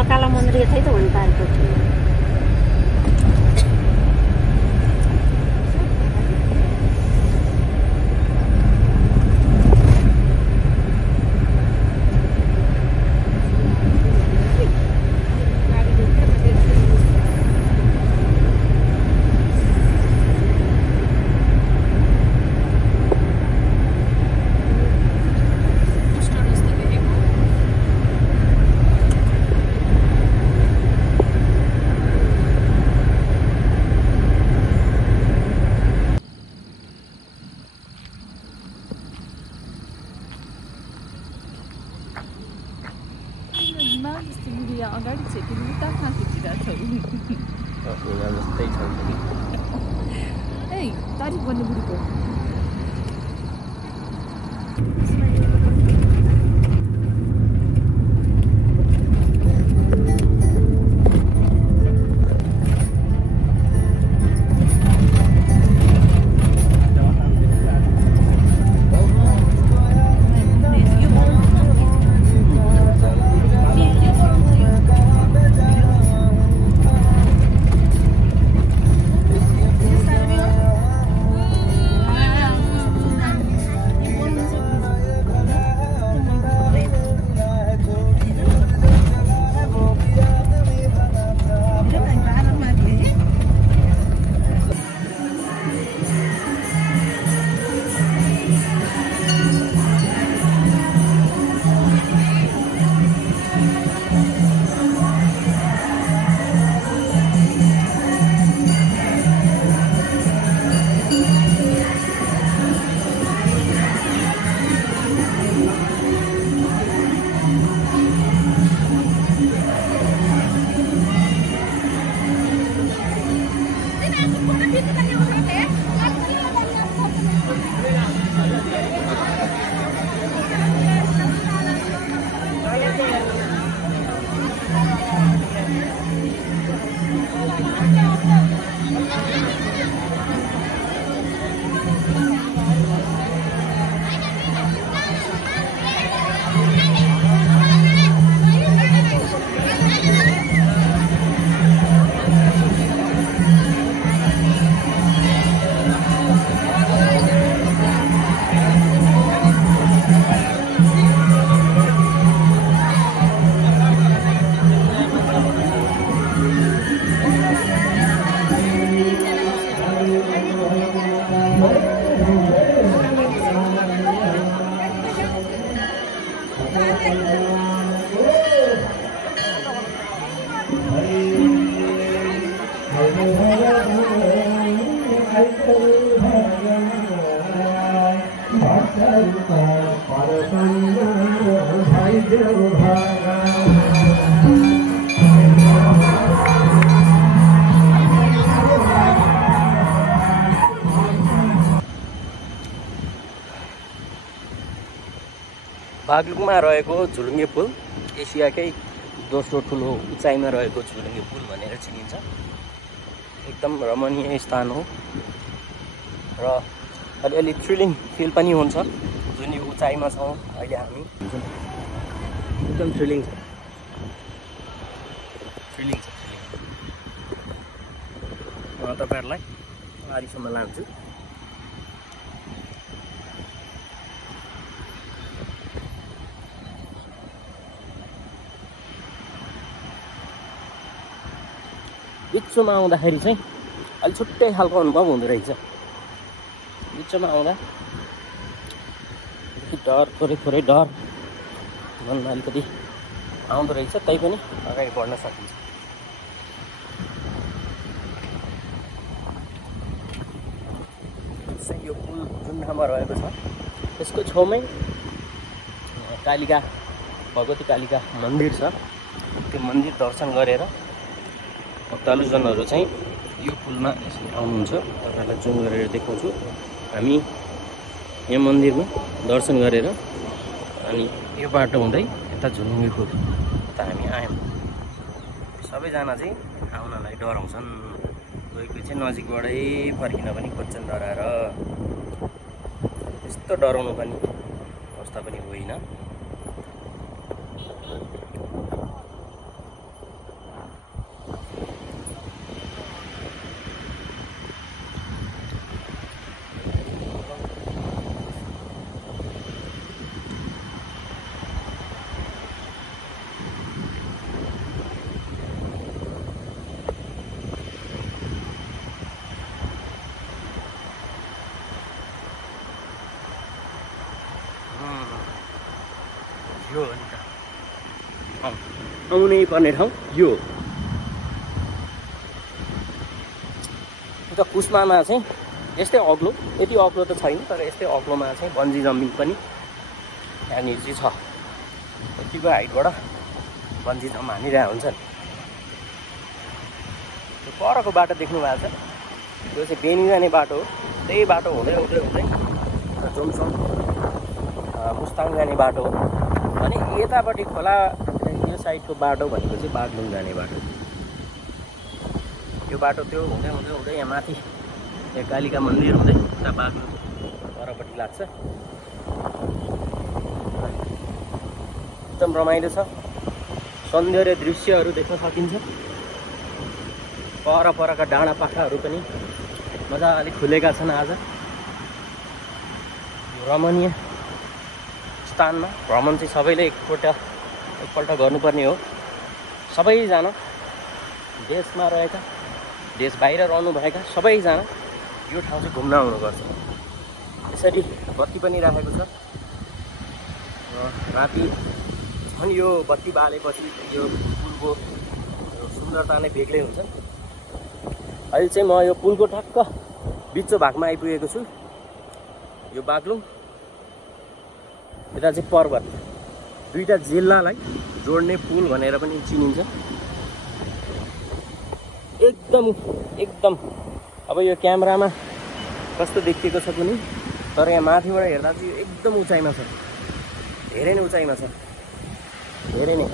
अकाला मन्दिर यतै त हो नि पार्कको अगाडि चाहिँ तिमी उता कहाँ खिचिरहेको छौ जस्तै छ ए तारिफ गर्ने बुढीको बागलुङमा रहेको झुलुङ्गे पुल एसियाकै दोस्रो ठुलो उचाइमा रहेको झुलुङ्गे पुल भनेर चिनिन्छ। एकदम रमणीय स्थान हो र अलिअलि थ्रिलिङ फिल पनि हुन्छ जुन यो उचाइमा छौँ अहिले हामी। एकदम थ्रिलिङ छ, थ्रिलिङ छ। म तपाईँहरूलाई अगाडिसम्म लान्छु। बिचमा आउँदाखेरि चाहिँ अलि छुट्टै खालको अनुभव हुँदो रहेछ। बिचमा आउँदा डर, थोरै डर मनमा अलिकति आउँदो रहेछ, तैपनि अगाडि बढ्न सकिन्छ। यो पुल जुन ठाउँमा रहेको छ त्यसको छेउमै कालिका, भगवती कालिका मन्दिर छ। त्यो मन्दिर दर्शन गरेर भक्तजनहरू चाहिँ यो पुलमा यसरी आउनुहुन्छ। तपाईँहरूलाई जुम गरेर देखाउँछु। हामी यहाँ मन्दिरमा दर्शन गरेर अनि यो बाटो हुँदै यता झुलुङ्गे पुल उता हामी आयौँ। सबैजना चाहिँ आउनलाई डराउँछन्, कोही चाहिँ नजिकबाटै फर्किन पनि खोज्छन् डराएर। त्यस्तो डराउनु पनि अवस्था पनि होइन। यो हो नि त आउनै पर्ने ठाउँ यो हो। उता कुस्मामा चाहिँ यस्तै अग्लो, यति अग्लो त छैन तर यस्तै अग्लोमा चाहिँ बन्जी जम्पिङ पनि यहाँनिर चाहिँ छ। यतिको हाइटबाट बन्जी जम्प हानिरहेको हुन्छ नि। त्यो परको बाटो देख्नु भएको छ, त्यो चाहिँ बेनी जाने बाटो हो। त्यही बाटो हुँदै हुँदै हुँदै जोमसोङ मुस्ताङ जाने बाटो हो। अनि यतापट्टि खोला यो साइडको बाटो भनेको चाहिँ बागलुङ जाने बाटो। यो बाटो त्यो हुँदै हुँदै हुँदै यहाँ माथि यहाँ कालिका मन्दिर हुँदै उता बागलुङ परपट्टि लाग्छ। एकदम रमाइलो छ, सौन्दर्य दृश्यहरू देख्न सकिन्छ। परका डाँडा पाखाहरू पनि मजाले खुलेका छन्। आज रमणीय स्थानमा भ्रमण चाहिँ सबैले एकपल्ट गर्नुपर्ने हो। सबैजना देशमा रहेका, देश बाहिर रहनुभएका सबैजना यो ठाउँ चाहिँ घुम्न आउनुपर्छ। यसरी बत्ती पनि राखेको छ राति झन् यो बत्ती बालेपछि यो पुलको सुन्दरता नै बेग्लै हुन्छ। अहिले चाहिँ म यो पुलको ठक्क बिचो भागमा आइपुगेको छु। यो बागलुङ, यता चाहिँ पर्वत, दुईटा जिल्लालाई जोड्ने पुल भनेर पनि चिनिन्छ। एकदम अब यो क्यामेरामा कस्तो देखिएको छ कुनै, तर यहाँ माथिबाट हेर्दा चाहिँ यो एकदम उचाइमा छ, धेरै नै उचाइमा छ, धेरै नै।